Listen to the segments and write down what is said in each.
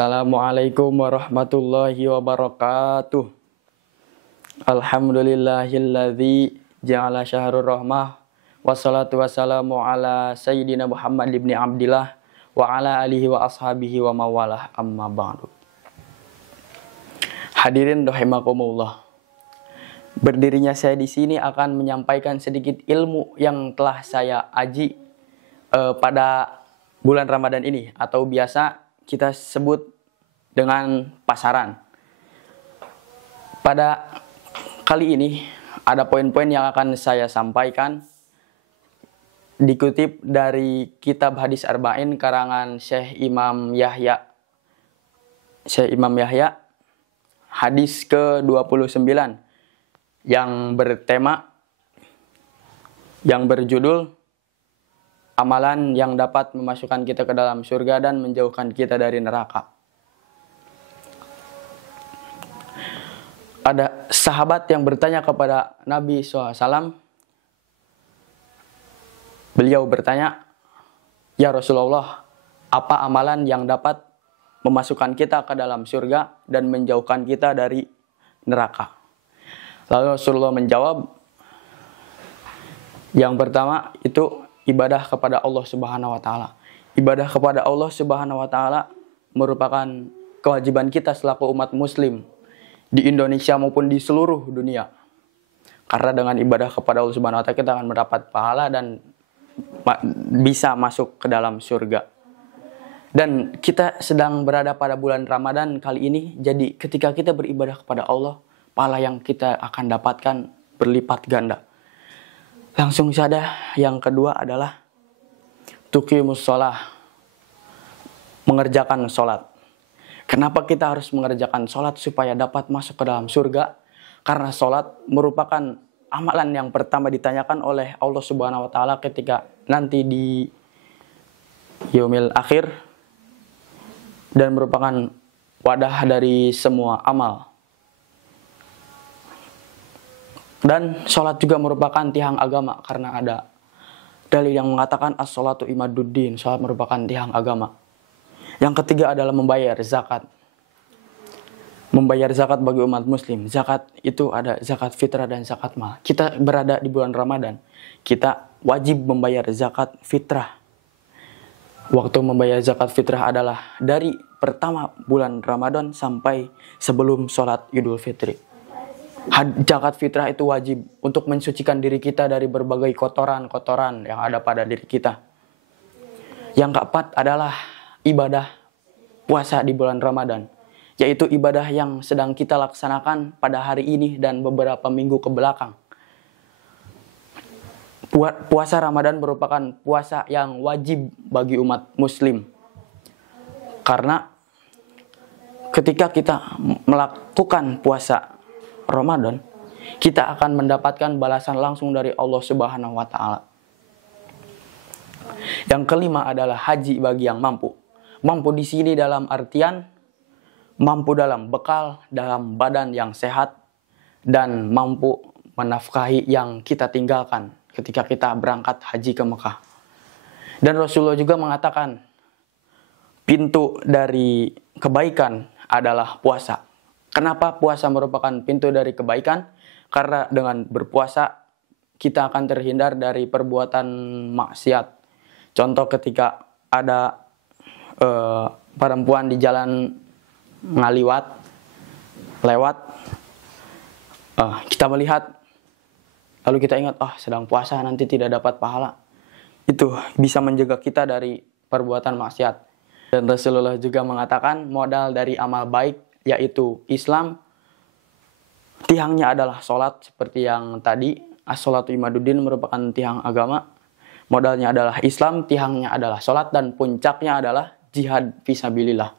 Assalamualaikum warahmatullahi wabarakatuh. Alhamdulillahilladzi ja'ala syahrul rahmah. Wassalatu wassalamu ala sayyidina Muhammad ibn Abdillah wa ala alihi wa ashabihi wa mawalah, amma ba'du. Hadirin rahimakumullah. Berdirinya saya di sini akan menyampaikan sedikit ilmu yang telah saya aji pada bulan Ramadan ini, atau biasa kita sebut dengan pasaran. Pada kali ini ada poin-poin yang akan saya sampaikan dikutip dari kitab Hadis Arba'in karangan Syekh Imam Yahya, hadis ke-29 yang berjudul amalan yang dapat memasukkan kita ke dalam surga dan menjauhkan kita dari neraka. Ada sahabat yang bertanya kepada Nabi SAW. Beliau bertanya, "Ya Rasulullah, apa amalan yang dapat memasukkan kita ke dalam surga dan menjauhkan kita dari neraka?" Lalu Rasulullah menjawab, yang pertama itu ibadah kepada Allah Subhanahu wa taala. Ibadah kepada Allah Subhanahu wa taala merupakan kewajiban kita selaku umat muslim di Indonesia maupun di seluruh dunia. Karena dengan ibadah kepada Allah Subhanahu wa taala kita akan mendapat pahala dan bisa masuk ke dalam surga. Dan kita sedang berada pada bulan Ramadan kali ini. Jadi ketika kita beribadah kepada Allah, pahala yang kita akan dapatkan berlipat ganda. Langsung saja, yang kedua adalah tuqimus shalah, mengerjakan sholat. Kenapa kita harus mengerjakan sholat supaya dapat masuk ke dalam surga? Karena sholat merupakan amalan yang pertama ditanyakan oleh Allah Subhanahu wa taala ketika nanti di yaumil akhir, dan merupakan wadah dari semua amal. Dan sholat juga merupakan tiang agama, karena ada dalil yang mengatakan as-sholatu imaduddin, sholat merupakan tiang agama. Yang ketiga adalah membayar zakat. Membayar zakat bagi umat muslim. Zakat itu ada zakat fitrah dan zakat mal. Kita berada di bulan Ramadan, kita wajib membayar zakat fitrah. Waktu membayar zakat fitrah adalah dari pertama bulan Ramadan sampai sebelum sholat Idul Fitri. Zakat fitrah itu wajib untuk mensucikan diri kita dari berbagai kotoran-kotoran yang ada pada diri kita. Yang keempat adalah ibadah puasa di bulan Ramadan, yaitu ibadah yang sedang kita laksanakan pada hari ini dan beberapa minggu ke belakang. Puasa Ramadan merupakan puasa yang wajib bagi umat muslim. Karena ketika kita melakukan puasa Ramadan, kita akan mendapatkan balasan langsung dari Allah Subhanahu wa taala. Yang kelima adalah haji bagi yang mampu. Mampu di sini dalam artian mampu dalam bekal, dalam badan yang sehat, dan mampu menafkahi yang kita tinggalkan ketika kita berangkat haji ke Mekah. Dan Rasulullah juga mengatakan pintu dari kebaikan adalah puasa. Kenapa puasa merupakan pintu dari kebaikan? Karena dengan berpuasa kita akan terhindar dari perbuatan maksiat. Contoh ketika ada perempuan di jalan lewat, kita melihat, lalu kita ingat, sedang puasa nanti tidak dapat pahala. Itu bisa menjaga kita dari perbuatan maksiat. Dan Rasulullah juga mengatakan modal dari amal baik, yaitu Islam, tiangnya adalah sholat. Seperti yang tadi, as-sholatu imaduddin merupakan tiang agama. Modalnya adalah Islam, tiangnya adalah sholat, dan puncaknya adalah jihad fisabilillah.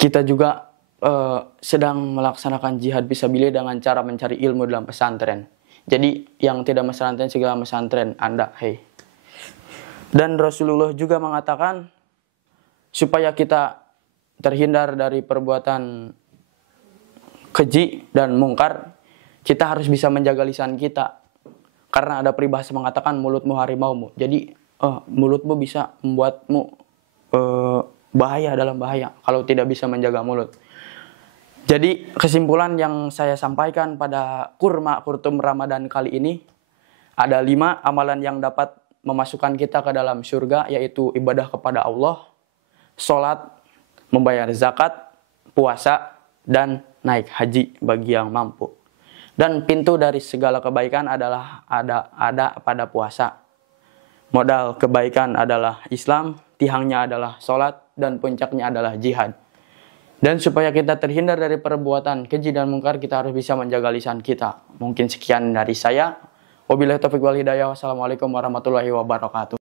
Kita juga sedang melaksanakan jihad fisabilillah dengan cara mencari ilmu dalam pesantren. Jadi yang tidak pesantren segala pesantren Anda, Dan Rasulullah juga mengatakan supaya kita terhindar dari perbuatan keji dan mungkar, kita harus bisa menjaga lisan kita. Karena ada peribahasa mengatakan mulutmu harimaumu. Jadi mulutmu bisa membuatmu dalam bahaya kalau tidak bisa menjaga mulut. Jadi kesimpulan yang saya sampaikan pada kurtum Ramadan kali ini, ada 5 amalan yang dapat memasukkan kita ke dalam surga, yaitu ibadah kepada Allah, sholat, membayar zakat, puasa, dan naik haji bagi yang mampu. Dan pintu dari segala kebaikan adalah ada pada puasa. Modal kebaikan adalah Islam, tiangnya adalah sholat, dan puncaknya adalah jihad. Dan supaya kita terhindar dari perbuatan keji dan mungkar, kita harus bisa menjaga lisan kita. Mungkin sekian dari saya. Wabillahi taufiq wal hidayah. Wassalamualaikum warahmatullahi wabarakatuh.